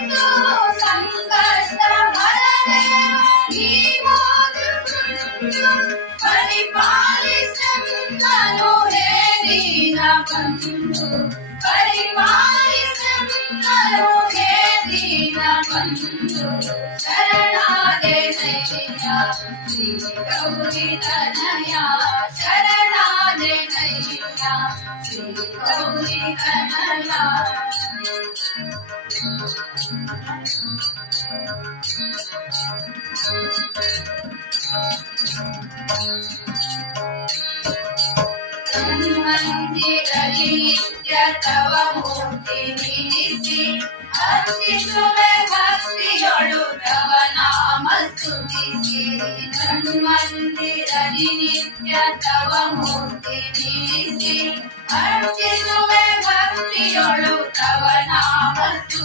No! ಸಂತೆ ರಜಿನಿತ್ಯ ತವ ಮೂರ್ತಿ ನೀಕಿ ಅತಿ ದುವೆ ಗರ್ತಿಯೌ ತವ นา ವ ತು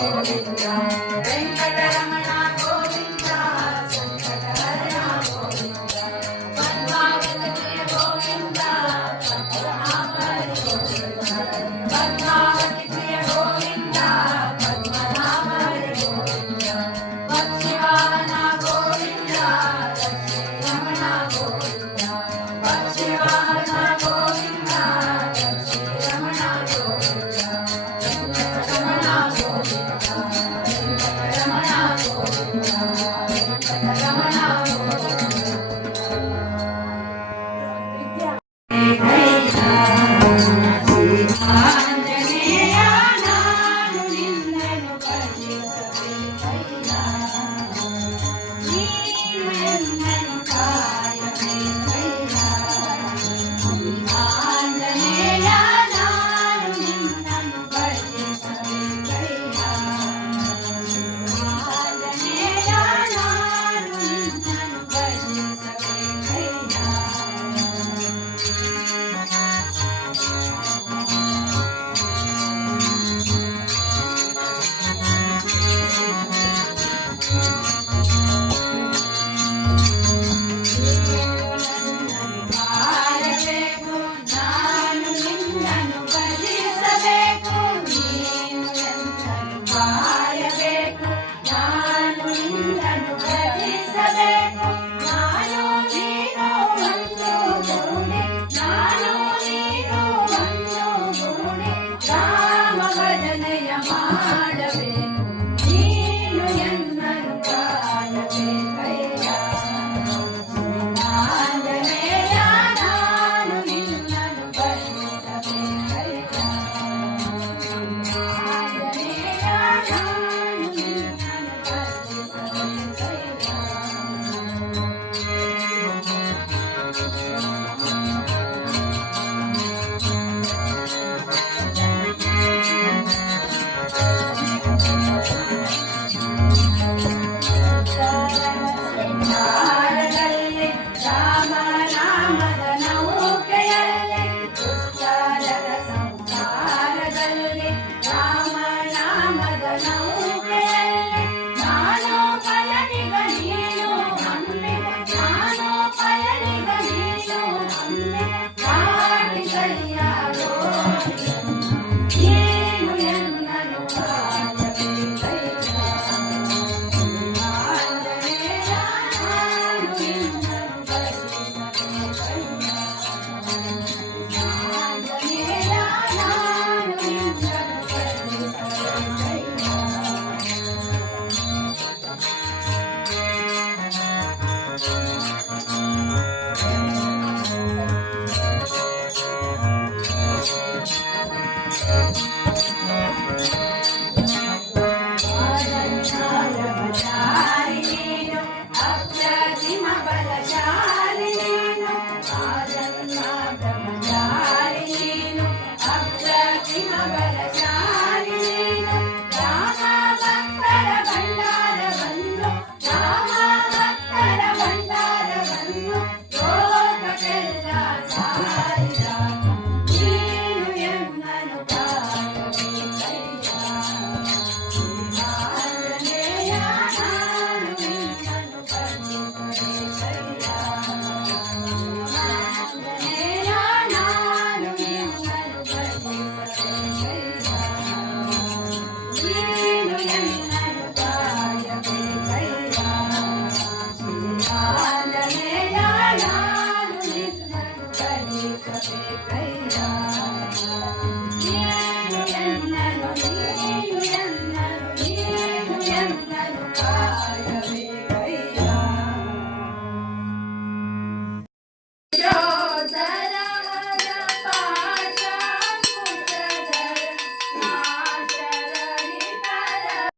I'm uh gonna -huh.